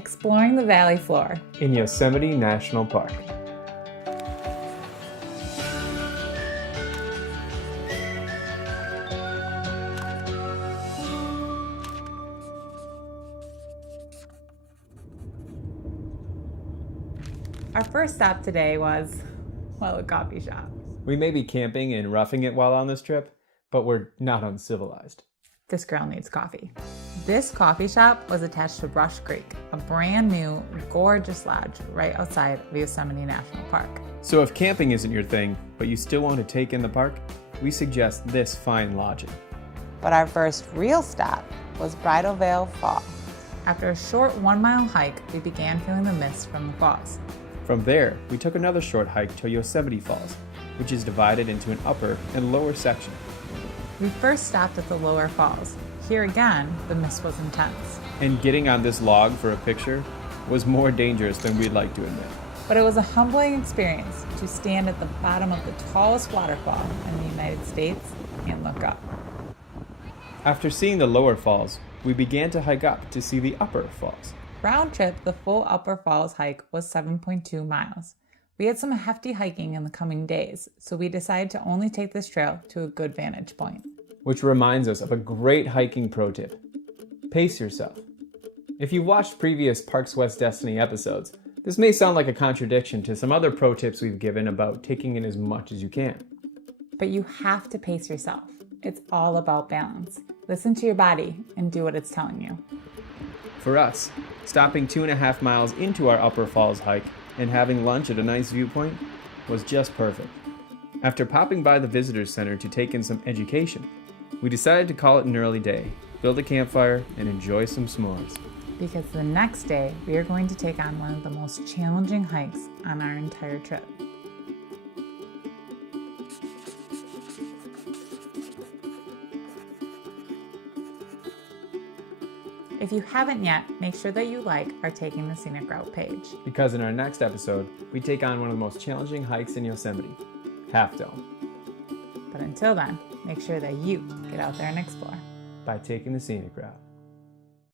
exploring the valley floor in Yosemite National Park. Our first stop today was, well, a coffee shop. We may be camping and roughing it while on this trip, but we're not uncivilized. This girl needs coffee. This coffee shop was attached to Rush Creek, a brand new, gorgeous lodge right outside of Yosemite National Park. So if camping isn't your thing, but you still want to take in the park, we suggest this fine lodging. But our first real stop was Bridal Veil Falls. After a short 1-mile hike, we began feeling the mist from the falls. From there, we took another short hike to Yosemite Falls, which is divided into an upper and lower section. We first stopped at the lower falls. Here again, the mist was intense. And getting on this log for a picture was more dangerous than we'd like to admit. But it was a humbling experience to stand at the bottom of the tallest waterfall in the United States and look up. After seeing the lower falls, we began to hike up to see the upper falls. Round trip, the full upper falls hike was 7.2 miles. We had some hefty hiking in the coming days, so we decided to only take this trail to a good vantage point. Which reminds us of a great hiking pro tip. Pace yourself. If you've watched previous Parks West Destiny episodes, this may sound like a contradiction to some other pro tips we've given about taking in as much as you can. But you have to pace yourself. It's all about balance. Listen to your body and do what it's telling you. For us, stopping 2.5 miles into our upper falls hike and having lunch at a nice viewpoint was just perfect. After popping by the visitors center to take in some education, we decided to call it an early day, build a campfire, and enjoy some s'mores. Because the next day, we are going to take on one of the most challenging hikes on our entire trip. If you haven't yet, make sure that you like our Taking the Scenic Route page. Because in our next episode, we take on one of the most challenging hikes in Yosemite, Half Dome. But until then, make sure that you get out there and explore By taking the scenic route.